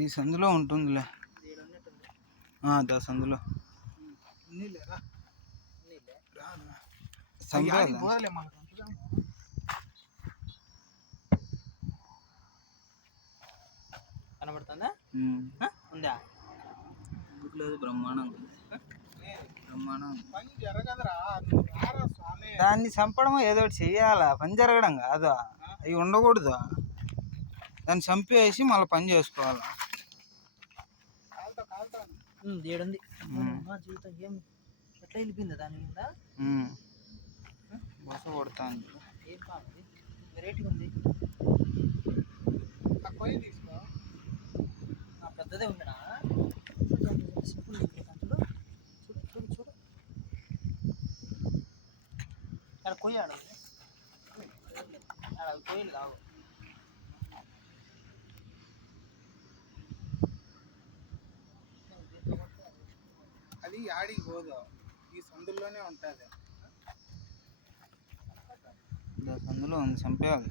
అది సందులో ఉంటుందిలే. దా సందులో కనబడుతుందా? ఉందా? దాన్ని చంపడం ఏదో ఒకటి చెయ్యాలా, పని జరగడం కాదు. అవి ఉండకూడదు. దాన్ని చంపేసి మళ్ళీ పని చేసుకోవాలి. ఏడుంది జీవితం ఏం ఎట్లా వెళ్ళిపోయిందా దాని మీద? బస కొడతాను. ఏం కావాలి, వెరైటీ ఉంది. పెద్దదే ఉందినా? సింపుల్ చూడు చూడు చూడు. అక్కడ కొయ్యాడు, కొయ్యలు కావు. అది ఆడికి పోదు, ఈ సందులోనే ఉంటుంది. సందులో ఉంది, చంపేయాలి.